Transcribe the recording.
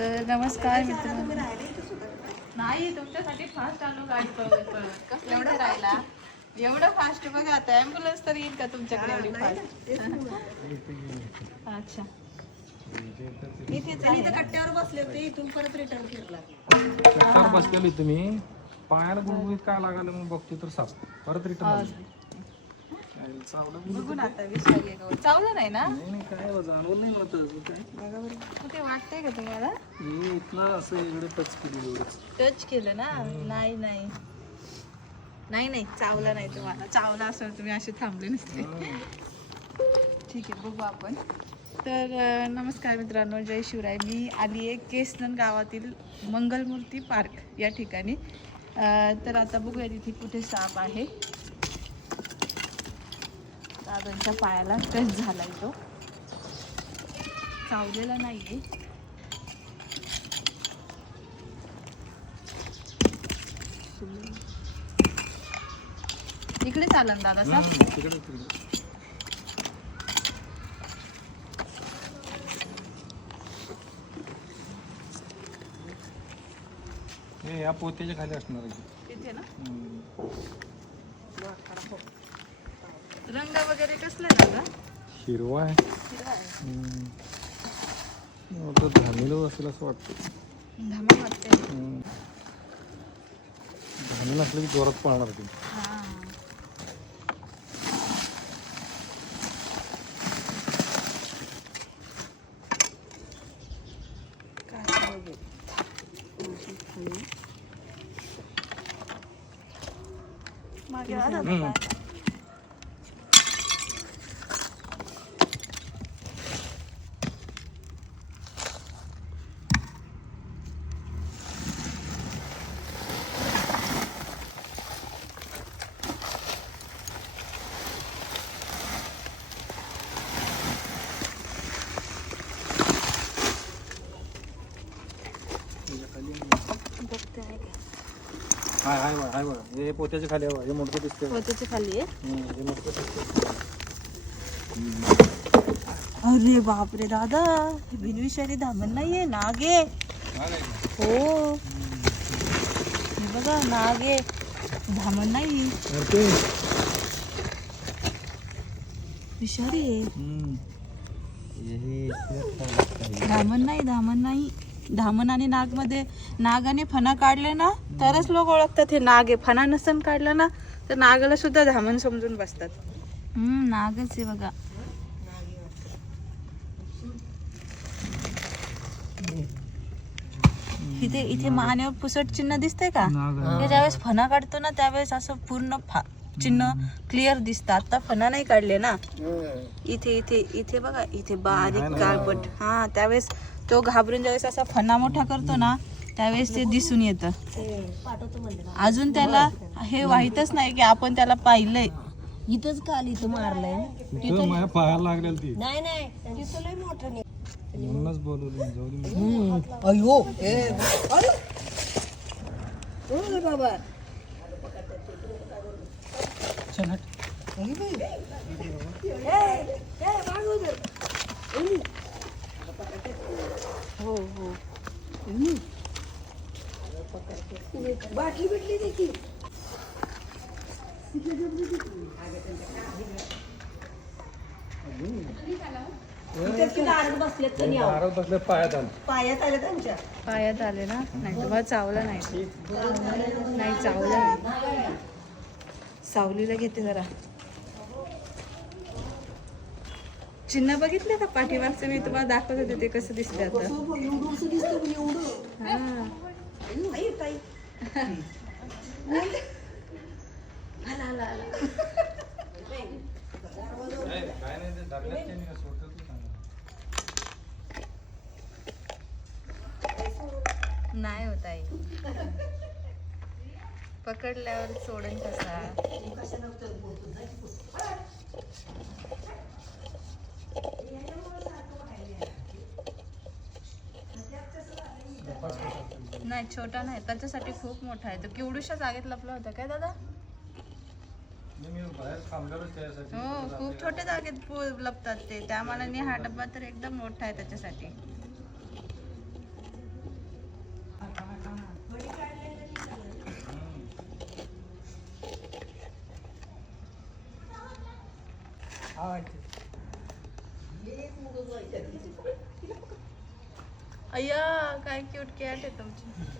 तर नमस्कार मित्रांनो. नाही तुमच्यासाठी फास्ट आलो गाडी पळवत पळवत कसं एवढं राहिला? एवढं फास्ट बघा आता ॲम्ब्युलन्स तर येईल का तुमच्याकडे एवढी फास्ट अच्छा. इथेच आहे ना? कट्ट्यावर बसले होते इथून परत रिटर्न फिरला. कट्टावर बसलेली तुम्ही. पायाला गुळगुळीत काय लागायला मग बघतो तर साप. परत रिटर्न चावलं बघू ना आता? चावलं नाही ना? नाही काय बा, जाणवलं नाही म्हणत काय. बघा बरं. कुठे वाटतंय का तुम्हाला? हे इथनं असं इकडे टच केली एवढंच. टच केलं ना? नाही नाही. नाही नाही चावला नाही तुम्हाला. चावला असेल तुम्ही असे थांबले नसते. ठीक आहे बघू आपण. तर अं, नमस्कार मित्रांनो जय शिवराय. मी आली आहे केसनन गावातील मंगलमूर्ती पार्क या ठिकाणी. अं, तर आता बघूया तिथे कुठे साप आहे. दादांच्या पायाला टच झालाय तो. चावलेला नाही आहे इकडे चालन दादा तिकडे हे या पोत्याच्या खाली असणार आहे. तिथे ना हम्म. रंग वगैरे कसला दादा हिरवा आहे हिरवा आहे हम्म. आता असेल असं वाटतं धमा वाटते हम्म. धामील असलं की जोरात पळणार ते हा काय बघू. मागे हम्म. पाय. बघते आहे का हाय हाय बघा हाय बघा. हे पोत्याच्या खाली आहे बघा. हे मोठं बघा. वरतीची खाली आहे? हे मोठं दिसतंय. अरे बापरे दादा. हे बिनविषारी धामण नाहीये नाग. आहे हो. हे बघा नाग. आहे धामण नाही. विषारी आहे. धामण नाही धामण नाही. धामण आणि नागमध्ये नागाने फणा काढले ना तरच लोक ओळखतात हे नाग आहे. फणा नसन काढला ना तर नागाला सुद्धा धामण समजून बसतात. हम्म नागच आहे बघा. इथे इथे मानेवर पुसट चिन्ह दिसतंय का? ज्यावेळेस फणा काढतो ना त्यावेळेस असं पूर्ण फा चिन्ह क्लिअर दिसतं आता फणा नाही काढले ना? इथे इथे इथे बघा इथे बारीक काळपट हा त्यावेळेस तो घाबरून ज्यावेळेस असा फणा मोठा करतो ना त्यावेळेस ते दिसून येतं. अजून त्याला हे माहीतच नाही की आपण त्याला पाहिलंय. इथंच काल इथं मारलंय लागलेलं ती. नाही नाही. तिथं लय मोठं नाही. म्हणूनच बोलवलं जाऊ दे अयो ए. अरे. ओ बाबा. चल हट. हो हो बाटली पायात आलं. पायात आले त्यांच्या पायात आले ना? नाही तुम्हाला चावलं नाही. नाही चावलं नाही. सावलीला घेते जरा. चिन्ह बघितलं का पाठीमागचं? मी तुम्हाला दाखवत होते ते कसं दिसते नाही होत पकडल्यावर सोडून कसा नाही छोटा नाही त्याच्यासाठी खूप मोठा आहे. तो केवढूशा जागेत लपला होता काय दादा? हो खूप छोट्या जागेत लपतात ते. त्या मानाने हा डब्बा तर एकदम मोठा आहे त्याच्यासाठी. अय्या काय क्यूट कॅट आहे तुमची.